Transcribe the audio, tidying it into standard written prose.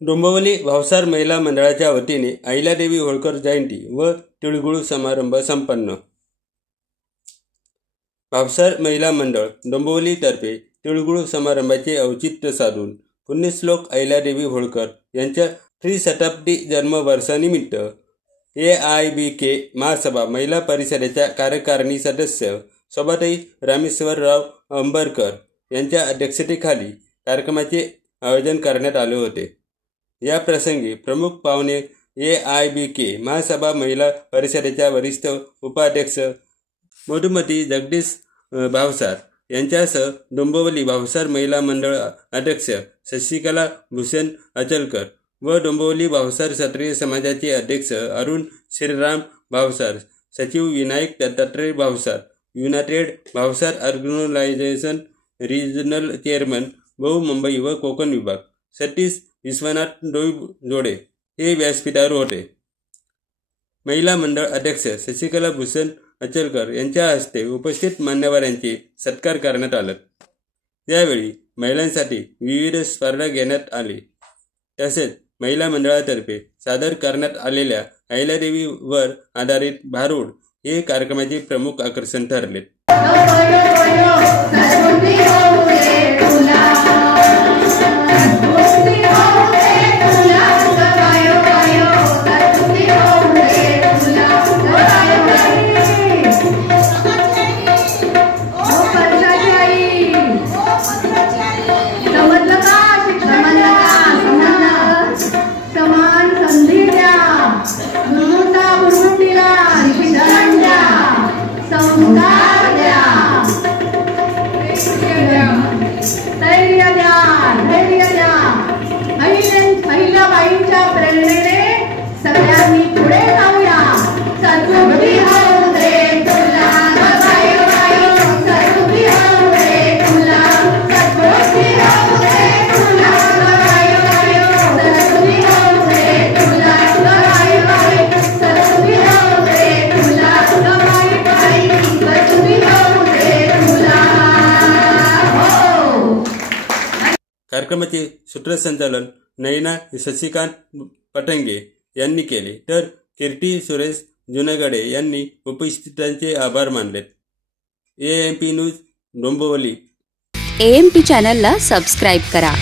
डोंबिवली भावसार महिला मंडळाच्या वतीने अहिल्यादेवी होळकर जयंती व तिळगुळ समारंभ संपन्न। भावसार महिला मंडळ डोंबिवली तर्फे तिळगुळ समारंभाचे औचित्य साधून पुण्यश्लोक अहिल्यादेवी होळकर यांच्या त्रिशताब्दी जन्मवर्षानिमित्त AIBK महासभा महिला परिषदेच्या कार्यकारिणी सदस्य शोभाताई रामेश्वरराव अंबरकर यांच्या अध्यक्षतेखाली कार्यक्रमाचे आयोजन करण्यात आले होते। या प्रसंगी प्रमुख पाहुणे AIBK महासभा महिला परिषदेच्या वरिष्ठ उपाध्यक्ष मधुमती जगदीश भावसार यांच्यासह डोंबिवली भावसार महिला मंडळ अध्यक्ष शशिकला भूषण अचलकर व डोंबिवली भावसार क्षत्रिय समाजाचे अध्यक्ष अरुण श्रीराम भावसार, सचिव Vinayak Dattatray Bhavsar, united Bhavsar organisation regional chairman बहु मुंबई व कोकण विभाग सतीश विश्वनाथ जोडे हे व्यासपीठावर होते। महिला मंडळ अध्यक्ष शशिकला भूषण अचलकर यांच्या हस्ते उपस्थित मान्यवरांचे सत्कार करण्यात आला। यावेळी महिलांसाठी विविध स्पर्धा घेण्यात आली। तसेच महिला मंडळातर्फे सादर करण्यात आलेल्या अहिल्यादेवीवर आधारित भारूड हे कार्यक्रमाचे प्रमुख आकर्षण ठरले। कार्यक्रमाचे सूत्रसंचालन नयना शशिकांत पटंगे यांनी केले, तर कीर्ती सुरेश जुनगडे यांनी उपस्थितांचे आभार मानले। AMP news Dombivli. AMP चॅनलला सबस्क्राइब करा।